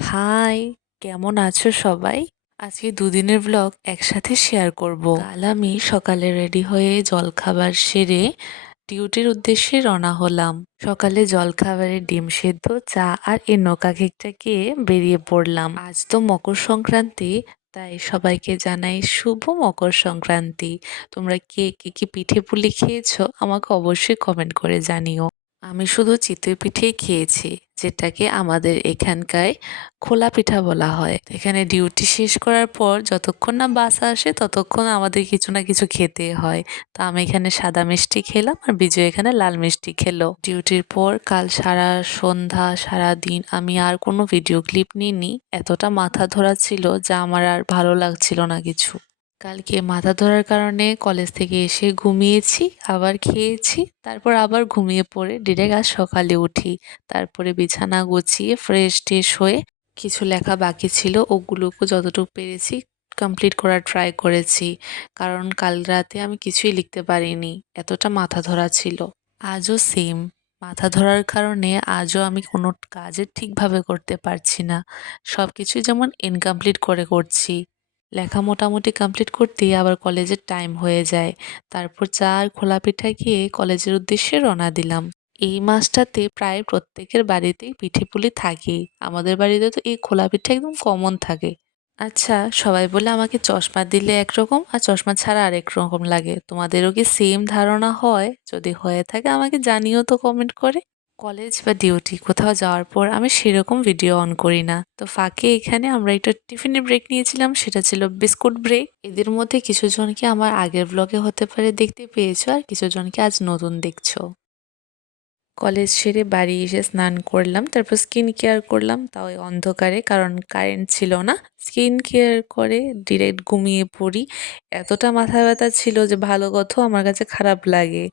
High, কেমন আছো সবাই? আজকে দুদিনের ব্লগ একসাথে শেয়ার করব। কাল আমি সকালে রেডি হয়ে জলখাবার সেরে ডিউটির উদ্দেশ্যে রওনা হলাম। সকালে জলখাবারে ডিম সেদ্ধ, চা আর এই নৌকা কেকটা খেয়ে বেরিয়ে পড়লাম। আজ তো মকর সংক্রান্তি, তাই সবাইকে জানাই শুভ মকর সংক্রান্তি। তোমরা কে কে কি পিঠে পুলি খেয়েছো আমাকে অবশ্যই কমেন্ট করে জানিও। আমি শুধু চিতই পিঠেই খেয়েছি, যেটাকে আমাদের এখানকার খোলা পিঠা বলা হয়। এখানে ডিউটি শেষ করার পর যতক্ষণ না বাস আসে ততক্ষণ আমাদের কিছু না কিছু খেতে হয়। তো আমি এখানে সাদা মিষ্টি খেলাম আর বিজয় এখানে লাল মিষ্টি খেলো। ডিউটির পর কাল সারা সন্ধ্যা সারা দিন আমি আর কোনো ভিডিও ক্লিপ নিইনি, এতটা মাথা ধরা ছিল যা আমার আর ভালো লাগছিল না কিছু। কালকে মাথা ধরার কারণে কলেজ থেকে এসে ঘুমিয়েছি, আবার খেয়েছি, তারপর আবার ঘুমিয়ে পড়ে ডিরেক্ট আজ সকালে উঠি। তারপরে বিছানা গুছিয়ে ফ্রেশ ট্রেশ হয়ে কিছু লেখা বাকি ছিল ওগুলোকে যতটুকু পেরেছি কমপ্লিট করার ট্রাই করেছি, কারণ কাল রাতে আমি কিছুই লিখতে পারিনি, এতটা মাথা ধরা ছিল। আজও সেম, মাথা ধরার কারণে আজও আমি কোনো কাজে ঠিকভাবে করতে পারছি না, সব কিছুই যেমন ইনকমপ্লিট করে করছি। লেখা মোটামুটি কমপ্লিট করতেই আবার কলেজের টাইম হয়ে যায়। তারপর চা আর খোলা পিঠা খেয়ে কলেজের উদ্দেশ্যে রওনা দিলাম। এই মাসটাতে প্রায় প্রত্যেকের বাড়িতেই পিঠে পুলি থাকেই, আমাদের বাড়িতে তো এই খোলা পিঠা একদম কমন থাকে। আচ্ছা, সবাই বলে আমাকে চশমা দিলে একরকম আর চশমা ছাড়া আরেক রকম লাগে, তোমাদেরও কি সেম ধারণা হয়? যদি হয়ে থাকে আমাকে জানিও তো কমেন্ট করে। কলেজ বা ডিউটি কোথাও যাওয়ার পর আমি সেরকম ভিডিও অন করি না, তো ফাঁকে এখানে আমরা একটা টিফিনের ব্রেক নিয়েছিলাম, সেটা ছিল বিস্কুট ব্রেক। এদের মধ্যে কিছু জনকে আমার আগের ব্লগে হতে পারে দেখতে পেয়েছো, আর কিছু জনকে আজ নতুন দেখছো। কলেজ সেরে বাড়ি এসে স্নান করলাম, তারপর স্কিন কেয়ার করলাম, তাও এই অন্ধকারে, কারণ কারেন্ট ছিল না। স্কিন কেয়ার করে ডিরেক্ট ঘুমিয়ে পড়ি, এতটা মাথা ব্যথা ছিল যে ভালো কথাও আমার কাছে খারাপ লাগে।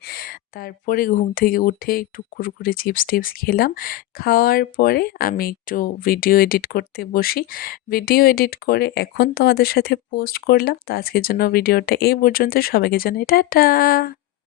তারপরে ঘুম থেকে উঠে একটু কুরকুরে চিপস টিপস খেলাম, খাওয়ার পরে আমি একটু ভিডিও এডিট করতে বসি। ভিডিও এডিট করে এখন তোমাদের সাথে পোস্ট করলাম। তো আজকের জন্য ভিডিওটা এই পর্যন্ত, সবাইকে জানাই টাটা।